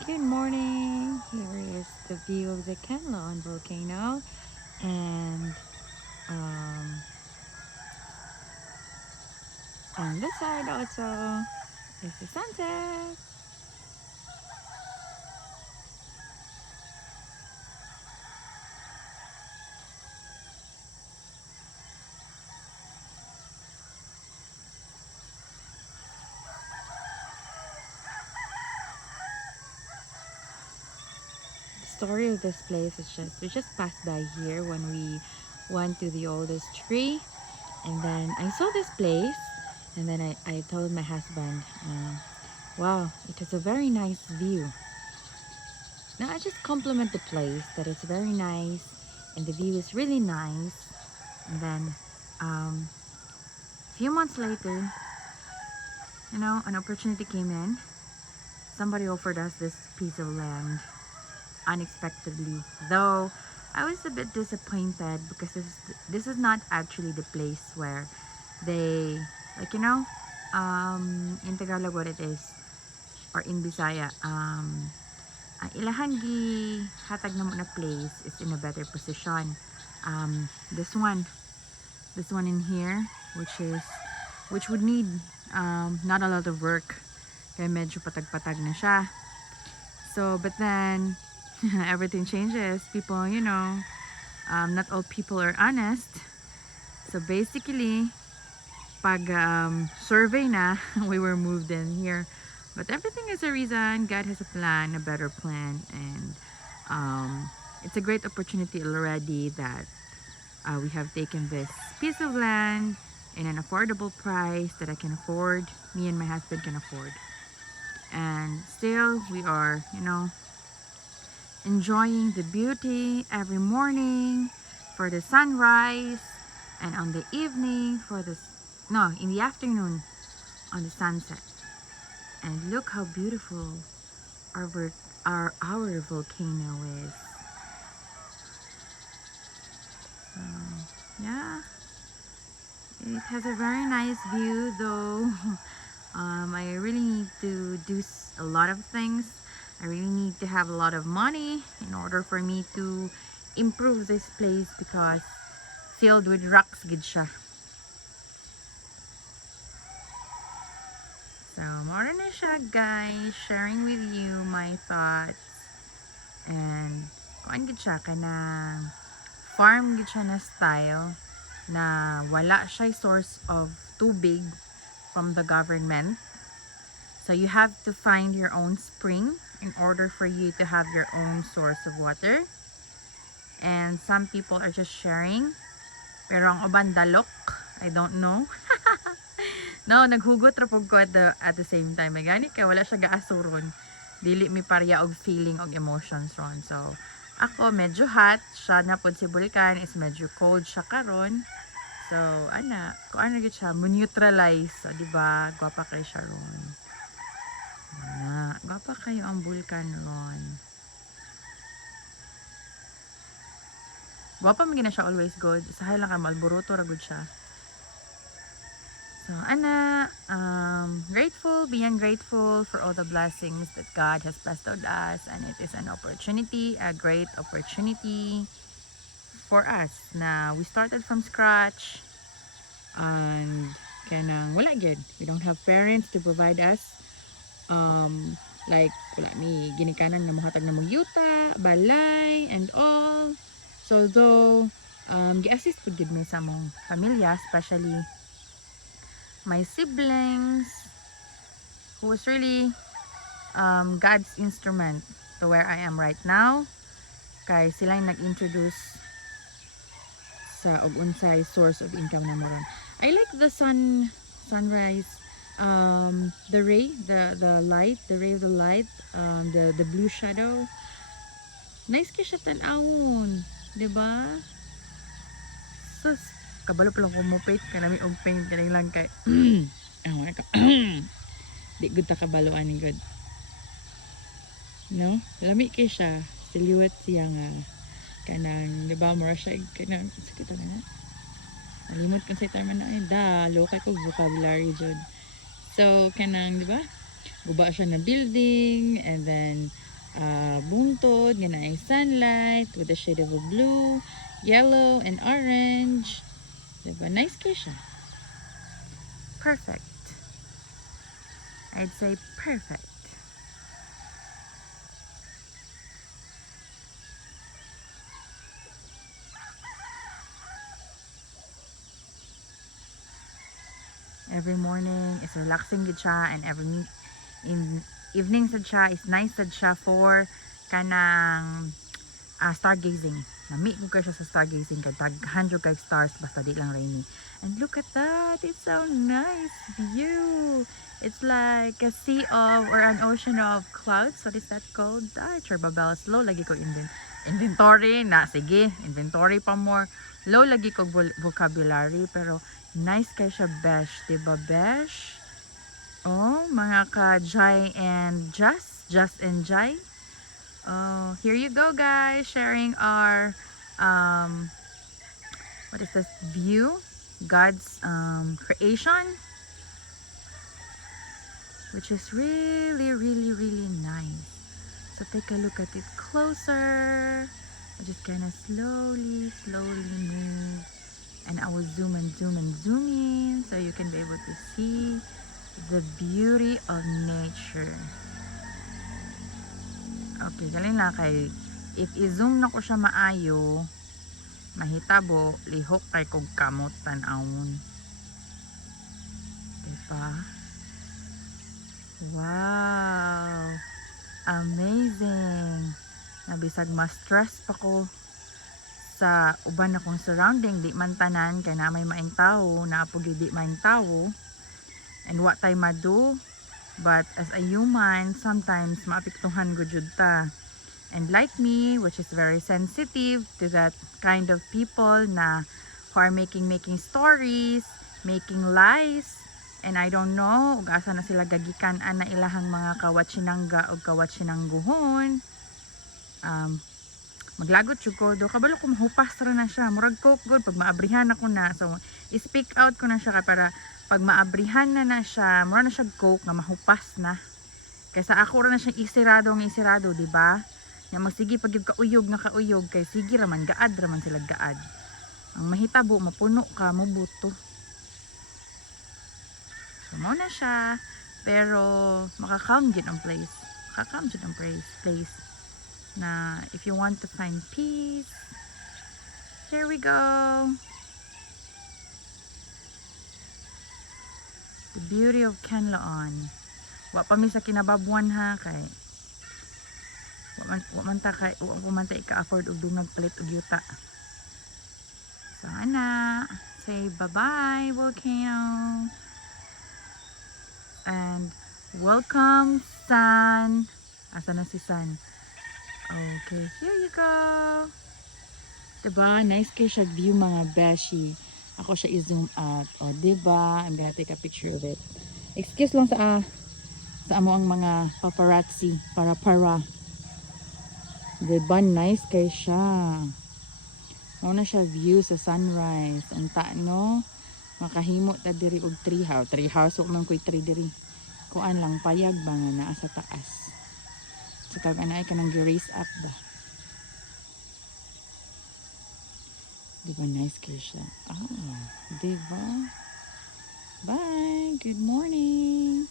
Good morning. Here is the view of the Canlaon volcano, and um, on this side also is the sunset. The story of this place is just we just passed by here when we went to the oldest tree, and then I saw this place, and then I told my husband, "Wow, it has a very nice view." Now I just compliment the place that it's very nice, and the view is really nice. And then a few months later, an opportunity came in. Somebody offered us this piece of land unexpectedly. Though I was a bit disappointed because this is not actually the place where they in Tagalog what it is, or in Bisaya, ang ilahan gi hatag na mo na place is in a better position. This one in here, which would need not a lot of work, kaya medyo patag-patag na siya. So but then everything changes. People, not all people are honest. So basically, pag survey na, we were moved in here. But everything has a reason. God has a plan, a better plan, and it's a great opportunity already that we have taken this piece of land in an affordable price that I can afford, me and my husband can afford. And still, we are, enjoying the beauty every morning for the sunrise, and on the evening for the no in the afternoon on the sunset. And look how beautiful our volcano is. So yeah, it has a very nice view though. I really need to do a lot of things. I really need to have a lot of money in order for me to improve this place because filled with rocks gid siya. So more na siya guys, sharing with you my thoughts. And kuan gid siya kanang farm gid siya na style na wala siya source of tubig from the government. So you have to find your own spring in order for you to have your own source of water. And some people are just sharing. Pero ang uban dalok, I don't know. No, naghugot ra pug ko at the same time. May gani kay wala siya gaasuron. Dili mi parya og feeling og emotions ron. So ako medyo hot, siya na pud si Bulkan is medyo cold siya karon. So ana, ko ano gid siya, mo neutralize, so, di ba? Gwapa kay siya ron. Gwapa kayo ang Bulkan ron. Gwapa man gina siya always good. Sahay lang ka malburuto ra good siya. So ana, grateful, beyond grateful for all the blessings that God has bestowed us, and it is an opportunity, a great opportunity for us na we started from scratch, and kanang wala gid. We don't have parents to provide us like wala mi ginikanan nga mohatag na mo yuta, balay and all. So though gi-assist pud gid mi sa among pamilya, especially my siblings, who was really God's instrument to where I am right now. Kay sila yung nag-introduce sa og unsay source of income na mo ron. I like the sunrise, the ray, the light, the ray of the light, the blue shadow. Nice kay siya tan-awon, di ba? Sus, kabalo pa lang kumupit kanami og paint kanang lang kay di good ta kabaloan ni good. No? Lami kay siya. Silhouette siya nga kanang, di ba, mura siya kanang sakit na. Nalimot kan sa term na ay da, lokay ko vocabulary jud. So kanang, di ba? guba siya na building, and then buntod nga na ay sunlight with a shade of a blue, yellow, and orange. Diba? Nice kay siya. Perfect. I'd say perfect. Every morning is relaxing gid siya, and every in evening sad siya is nice sad siya for kanang stargazing. Nami ko siya sa stargazing kay taghan jud kay stars basta di lang rainy. And look at that, it's so nice view. It's like a sea of or an ocean of clouds. What is that called? Sure babel. Slow lagi ko inventory na sige, inventory pa more. Low lagi ko vocabulary pero nice kay siya besh, diba besh? Oh, mga ka-Jai and Just and Jai. Oh, here you go guys, sharing our what is this view? God's creation, which is really, really, really nice. So take a look at it closer. I just kind of slowly move. And I will zoom and zoom and zoom in so you can be able to see the beauty of nature. Okay, galing na kay if i-zoom na ko siya maayo, mahitabo, lihok kay kog kamot tan-awon. Diba? Wow! Amazing! Nabisag ma-stress pa ko sa uban akong surrounding, di man tanan kay na may maing tao, naapog di maing tao, and what tayo madu, but as a human sometimes maapektuhan gud jud ta. And like me, which is very sensitive to that kind of people na who are making stories, making lies, and I don't know ug asa na sila gagikan-an na ilahang mga kawatsinangga o kawatsinangguhon. Maglagot jud ko do kabalo ko mahupas ra na siya, murag coke good pag maabrihan ako na, so i-speak out ko na siya pag maabrihan na siya, mura na siya coke nga mahupas na kaysa ako ra na siyang isirado, di ba? Nga magsige pag yung kauyog na kauyog kay sige raman gaad raman sila gaad, ang mahitabo mapuno ka mo buto. So mo na siya, pero maka-calm jud ang place, place na if you want to find peace. Here we go. The beauty of Canlaon. Wa pa mi sa kinababuan ha kay wa man ta ika-afford og dungag palit og yuta. So ana, say bye-bye volcano. And welcome sun. Asa na si sun? Okay, here you go. Diba? Nice kay siya view mga beshi. Ako siya i-zoom out. O, diba? I'm gonna take a picture of it. Excuse lang sa amo ang mga paparazzi. Para. Diba? Nice kay siya. Una siya view sa sunrise. Unta, no? Makahimo ta diri og tree house. Tree house, o man ko'y tree diri. Kuan lang, payag ba nga naa sa taas. So tag ana ay kanang raise up ba. Diba nice kay siya? Oh, diba? Bye. Good morning.